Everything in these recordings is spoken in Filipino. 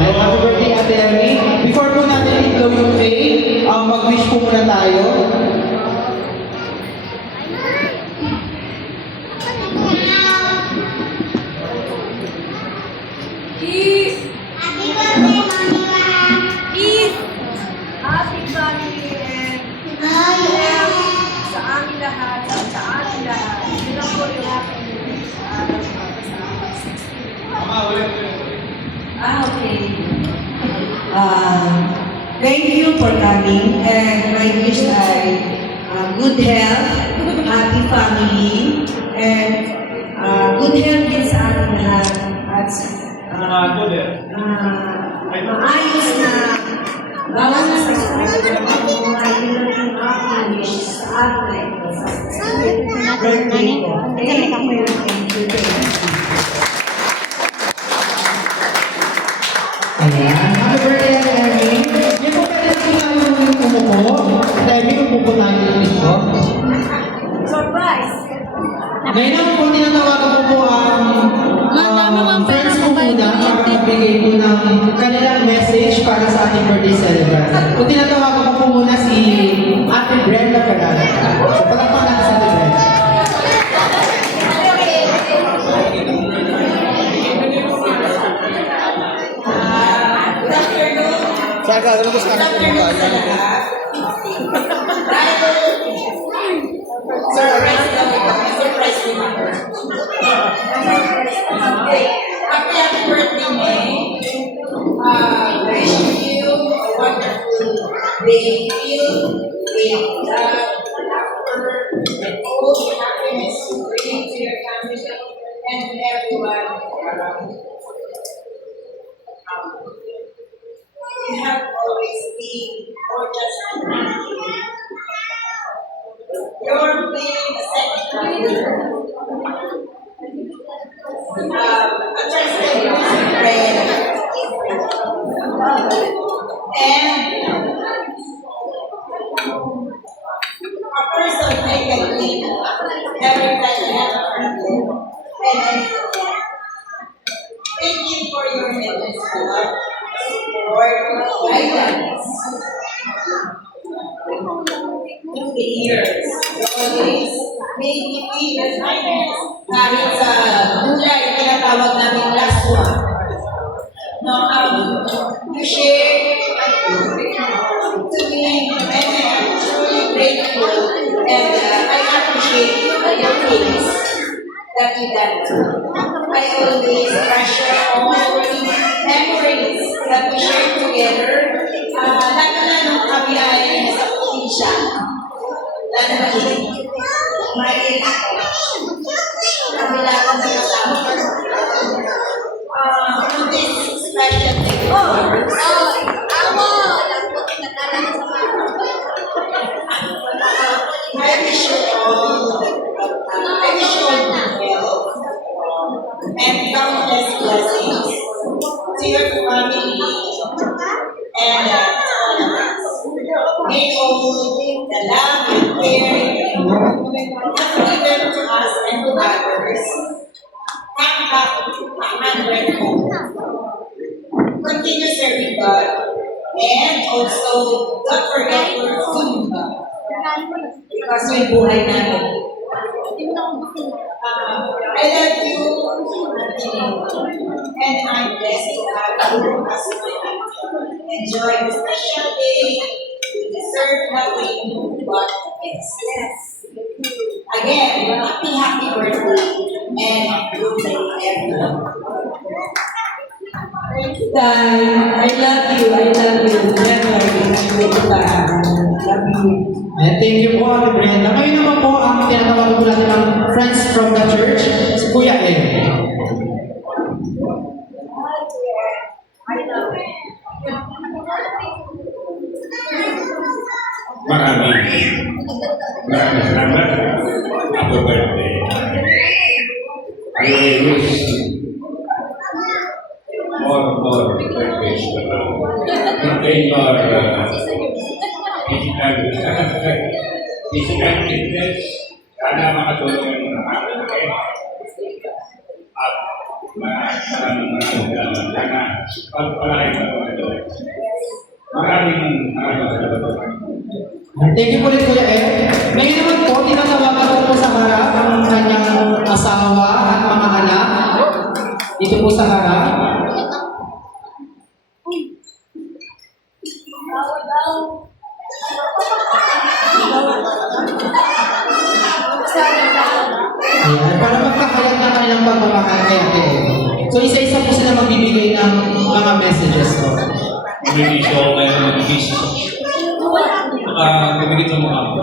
Ay, happy birthday, Ate Ernie. Before po natin i-blow yung cake, mag-wish po muna tayo. Peace! Happy birthday, Mami! Peace! Happy family and sa aming lahat, sa ating lahat. Yun ang po yung aking araw para sa 16. Okay. Thank you for coming, and my wish ay good health, happy family, and good health din sa ating lahat. At maayos na bawat sa buhay, yun ang aking wish sa ating birthday ko. Thank you. Ayan. Happy birthday, Ate Ernie. Yan po pwede na po tayo yung umupo. Ate Ernie, umupo tayo dito. Surprise! Ngayon naman po, tinatawagan ko po ang friends ko muna para magbigay po ng kanilang message para sa ating birthday celebrant. Kung tinatawagan ko po muna si Ate Brenda Ferrara. So, palakpan natin sa Ate Brenda. Saga, ano gusto ka na Happy birthday, May. Wishing you a wonderful day filled with love, laughter, and all the happiness you bring to your family and everyone around you. You have always been gorgeous and happy. You're playing the second fiddle. A trusted music friend. And a person I can meet every time I have a friend. And thank you for your endless love, support, guidance. Through the years, always made me feel the kindness. Kahit sa July, tinatawag namin last one. No, you share to me, and I'm truly grateful, and I appreciate your things that you done. I always treasure all the memories that we share together. Lalo na nung kami ay nasa probinsya. Lalo na may kami lang ang kasama. This special day. I wish you all health and countless blessings to your family and all of us. May all the love and care you have given to us and to others come back 100-fold. Continue serving God, and also don't forget your food because may buhay namin. I love you, and I'm blessed to have you as my auntie. Enjoy the special day. You deserve nothing but the best. Yes. Again, happy birthday, and good day, everyone. Thank you, Tay. I love you. Never. Love you. And thank you po, Ate Brenda. Ngayon naman po, ang tinatawagan po natin ng friends from the church, si Kuya Ed. Maraming salamat. Happy birthday. I wish more birthdays to come. Maintain your physical fitness. Sana makatulong yung mga kapatid. At sana pagpalain na ito. Maraming Thank you po rin Kuya Ed. Ngayon naman po, tinatawagan ko po sa harap ang kanyang asawa at mga anak. Dito po sa harap. Ayan, para magpakalat ng kanilang pagmamahal kay Ate Ed. So isa-isa po sila magbibigay ng mga messages po. Hindi siya tayo mag-ibis. Bibigit mo ako.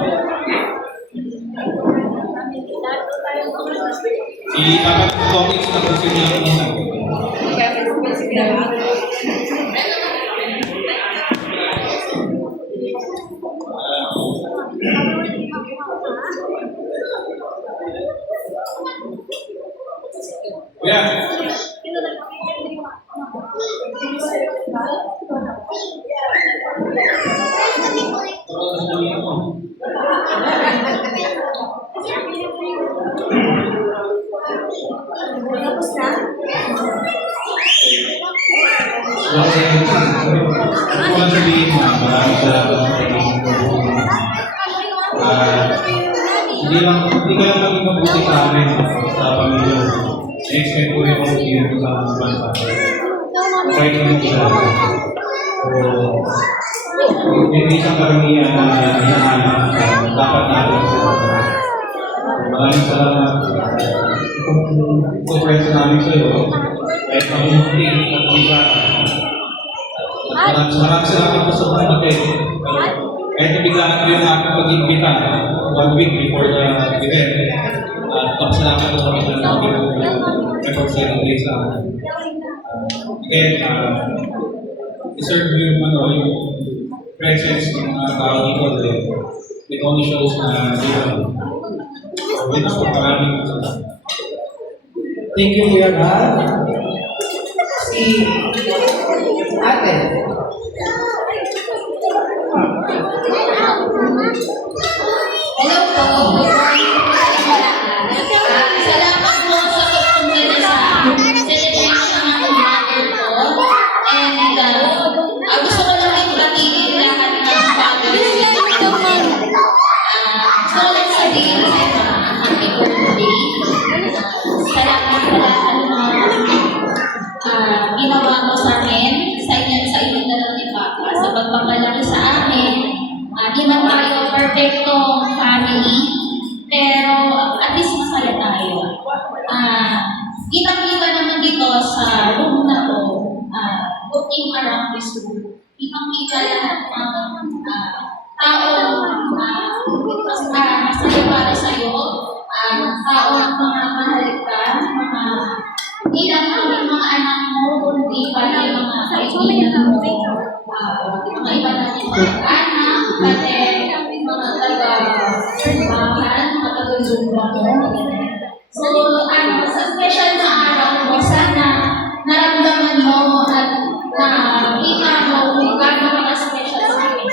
Dapat topics na gusto niya muna. Yeah. Kung sabihin na maraming salamat hindi ka lang maging mabuti sa amin sa pamilya. Expect ko yung pag-ibig ko sa bansa. Kahit naman sila. Hindi isang karamihan na hinahanap dapat natin sa bansa. Maraming salamat. Kung friends namin sa'yo, kahit mabuti at bisa. Maraming salamat po sa mga kapit. Kahit nabiglaan ko yung aking pag-imbita 1 week before the event. Tapos salamat po kami sa report-celebrate sa akin. Again, deserve yung presence ng mga tao dito. It only shows na dito. Dito po maraming salamat. Thank you, Kuya Gal. Si Ate. Hello po. Salamat po sa pagpunta na sa celebration ng mother ko. And gusto ko lang yung batiin lahat ng fathers dito. Gusto ko lang sabihin happy birthday. Salamat sa lahat ng ginawa mo sa amin, sa inyo dalawa ni Papa, sa pagpapalaki sa amin. Di man tayo perfectong family, pero at least masaya tayo. Kitang-kita naman dito sa room na to, looking around this room, kitang-kita lahat ng taong masaya para sa'yo, taong mga mahal ka, hindi lang ang mga anak mo, kundi pala yung mga kaibigan mo, mga iba natin mga anak, pati mga taga-bahan, mga taga-zumba mo. So, sa special na araw mo, sana naramdaman mo at nakita mo kung gano'n ka-special sa amin.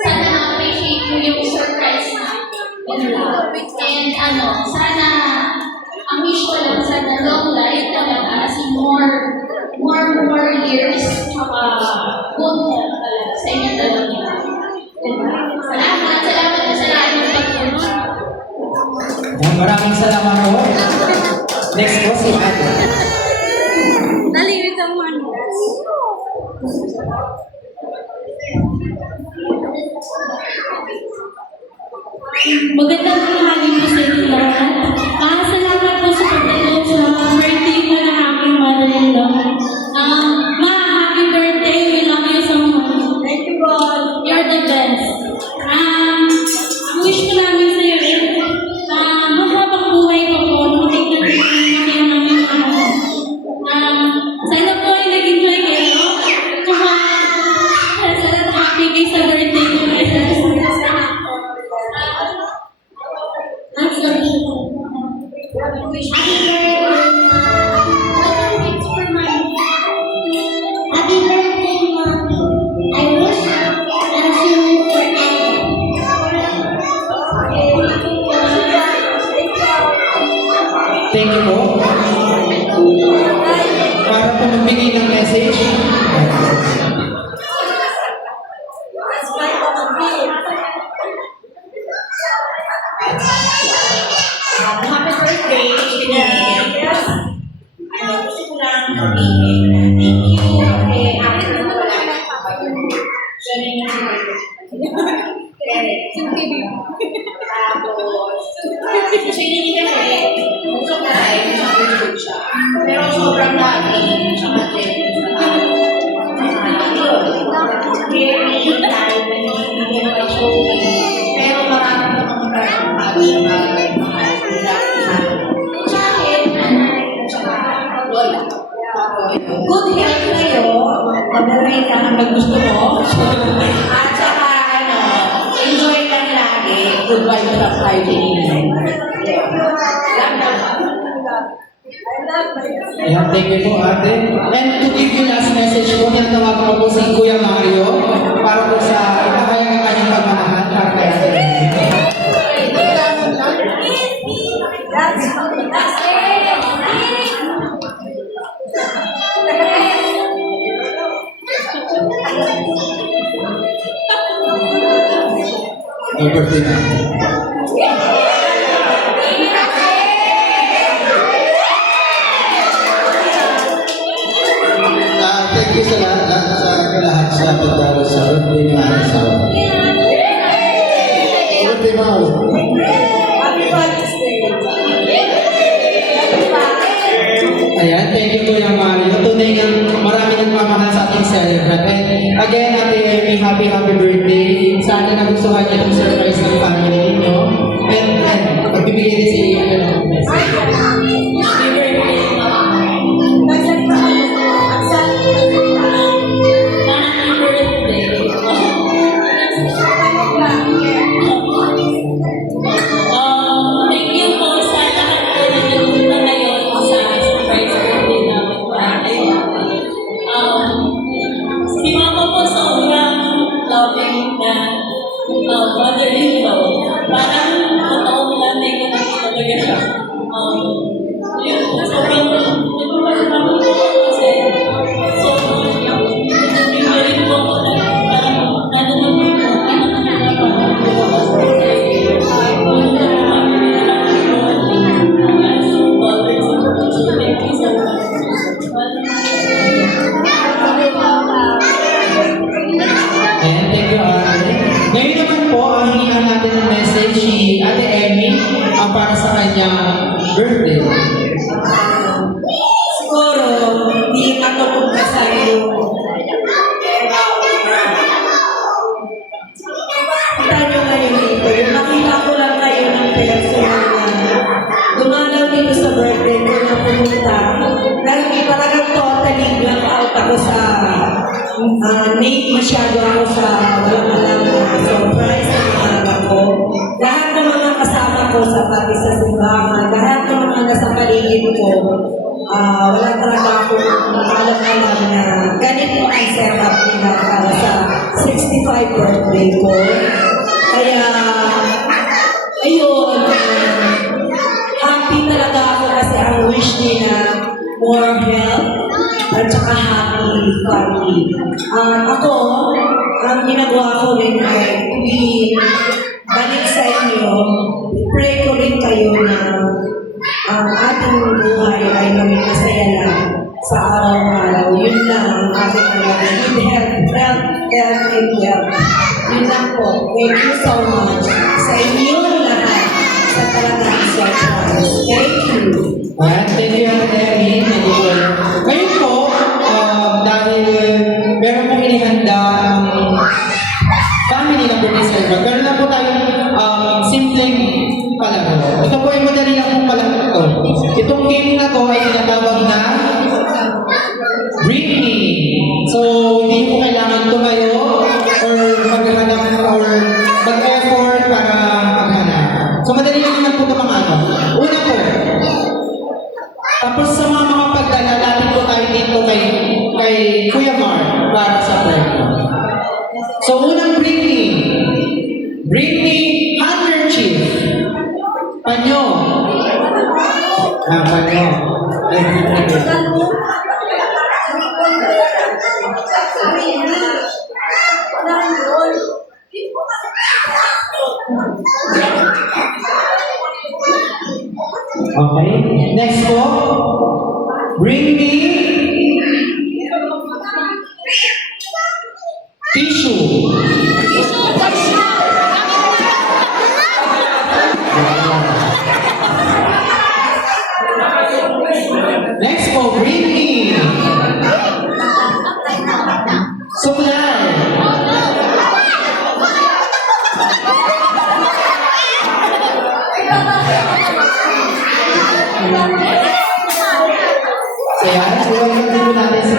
Sana na-appreciate mo yung surprise na and sana ang wish ko lang sana long life talaga as in more years tsaka good health talaga sa inyo talaga. Salamat na sa lahat ng pagpunta. Maraming salamat po. Next po si Ate. Naliwit ang mano. Magandang tanghali po sa inyo lahat. Salamat po sa pagdalo sa birthday ko ng aking mother-in-law. Happy birthday. We love you so much. Thank you, God. You're the best. Ang wish ko namin sa iyo is mahabang buhay ko po. Makita namin ang kaya namin sana po ay nag-enjoy kayo. Sana nakapigay sa birthday ko. I'm sorry. good health kayo, mag-rate ka ng gusto mo, at saka, enjoy lang lagi, good vibes at hygiene. Ayan, thank you po ate. And to give you last message po, tinatawagan ko po si Kuya Mario para po sa ipahayag ang kanyang pagmamahal para kay ate Emmy. Happy birthday na. Thank you sa lahat sa pagdalo sa birthday ng aking asawa. Birthday mo ulit. Happy Father's Day. Ayan, thank you Kuya Mario. Tunay nga marami nagmamahal sa ating celebrant. And again, Ate Emmy, happy birthday. Sana nagustuhan niyo itong surprise ng family ninyo. And magbibigay din si ano ng message. Thank you po sa lahat po na nagpunta ngayon sa surprise birthday namin po ate. Si Mama po sobrang loving na mother-in-law. Parang totoong nanay ko na talaga siya. Yun po, sobrang nagpapasama po kasi hindi rin po ako Ayan, thank you ate. Ngayon naman po, ang hinihan natin ng message si Ate Emmy para sa kanyang birthday. Siguro, hindi matupog na sa iyo. Kita nyo ngayon dito, yung nakita ko lang kayo ng personal na dumalaw dito sa birthday ko na pumunta. Dahil talagang totally blank out ako sa nate masyado ako sa walang surprise na mga ko. Lahat ng mga kasama ko sa pati sa simbahan, lahat ng mga nasa paligid ko, wala talaga akong alam-alam na ganito ang setup nila para sa 65 birthday ko. Kaya, ayun, happy talaga ako kasi ang wish nila more health at saka happy family. Ako, ang ginagawa ko rin ay balik sa inyo, pray ko rin kayo na ang ating buhay ay maging masaya lang sa araw-araw. Yun lang ang ating talaga. Good health, and wealth. Yun lang po. Thank you so much sa inyong lahat sa talagang surprise. Thank you. Ayan, thank you Ate Emmy. Thank you. Ngayon po, dahil meron pong inihanda ang family ng birthday celebrant, meron lang po tayong simpleng palaro. Ito po ay madali lang pong palaro ito. Itong game na to ay tinatawag na Bring Me. So, hindi po kailangan tumayo or maghanap or mag-effort para maghanap. So, madali lang naman po ito mga ano. Una po, tapos sa mga pagdala, natin po tayo dito kay Kuya Mar para sa prayer. So, unang Bring Me. Bring Me handkerchief. Panyo. Panyo. Okay. Next po. Bring me tissue. Next po, bring me suklay. So yan, iwan din po natin si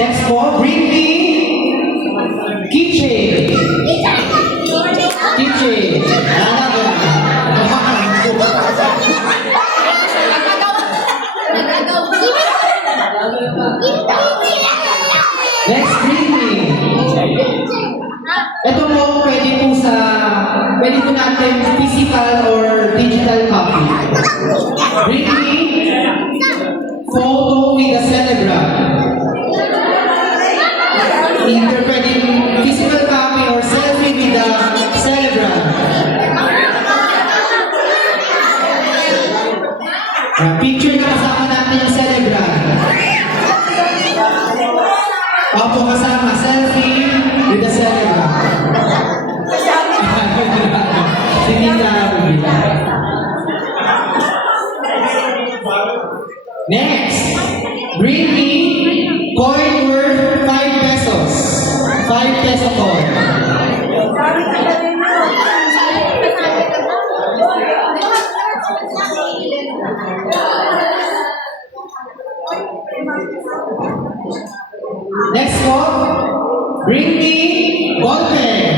Next po, bring me keychain. Keychain. Next, bring me. Ito po, pwede po natin physical or digital copy. Bring me photo with a celebrant. Either pwedeng physical copy or selfie with the celebrant. Picture na kasama natin yung celebrant. Opo, kasama, selfie with the celebrant. Hindi na Next, bring me coin worth 5 pesos. 5 peso coin. Next po, bring me ball pen.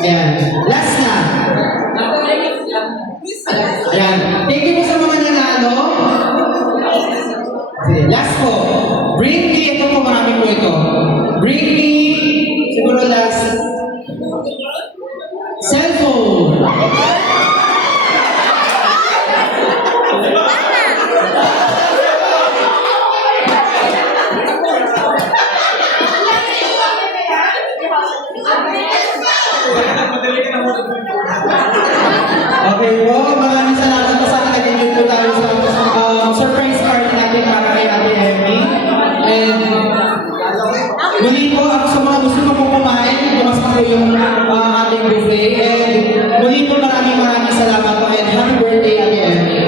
Ayan. Last na. Ayan. Thank you po sa mga nanalo. Sige, last po. Bring me, ito po marami po ito. Bring me, siguro last, cellphone. Okay po, maraming salamat po sa nag-enjoy po tayo sa surprise party natin para kay Ate Emmy. And muli po, sa mga gusto mo po kumain, bukas pa po yung ating buffet. And muli po maraming salamat po and happy birthday Ate Emmy.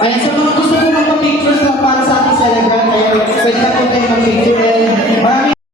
Ayan, sa mga gusto po magpa-pictures para sa ating celebrant, ayan, pwede na po tayo mag-picture. And maraming